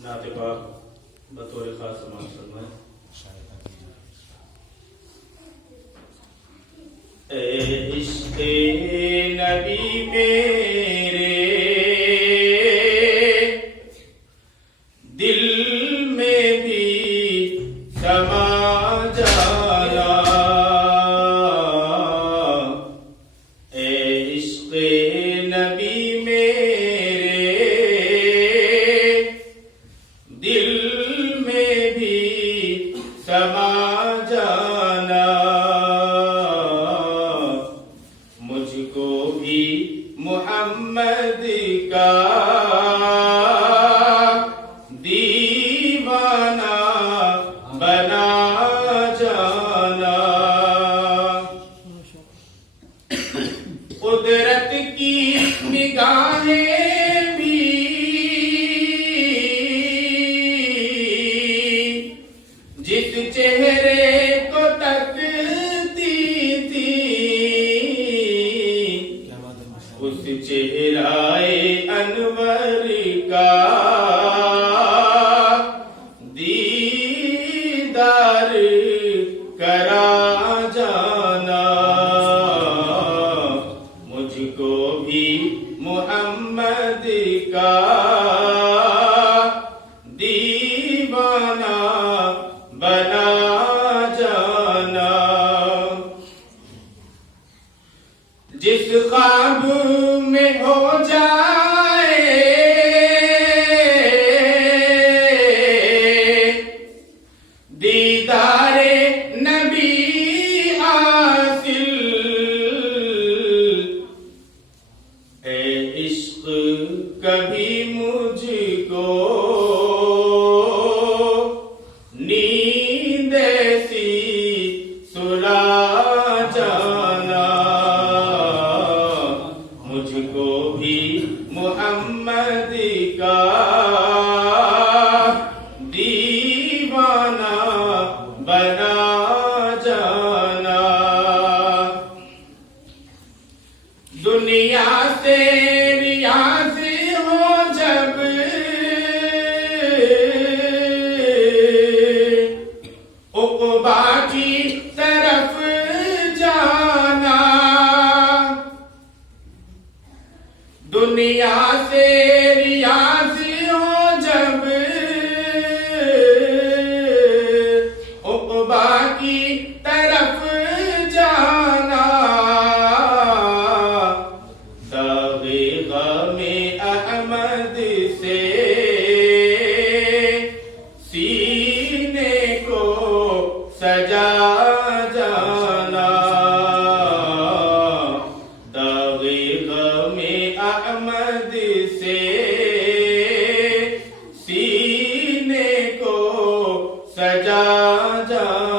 नाते पाक बतौर खास समाज फरमाए। ए इश्क़े नबी मेरे दिल में भी समा जाना, ए इश्क़े नबी मेरे दिल में भी समा जाना, मुझको भी मोहम्मद का दीवाना बना जाना। कुदरत की निगाहें भी जिस चेहरे को तकती थी, उस चेहराए अनवर का दीदार करा जाना, मुझको भी मोहम्मद का दीवाना बना जाना। जिस ख्वाब में हो जाए दीदारे नबी हासिल, ए इश्क कभी मुझको नींद ऐसी सुला जाना, मुझको भी मोहम्मद का दीवाना बना जाना। दुनिया से रियाज हो जब उक़बा की तरफ जाना, दुनिया से रियाज हो जब उक़बा की तरफ जाना, दाग़े ग़मे अहमद से सीने को सजा जाना, दाग़े ग़मे अहमद से सीने को सजा जाना।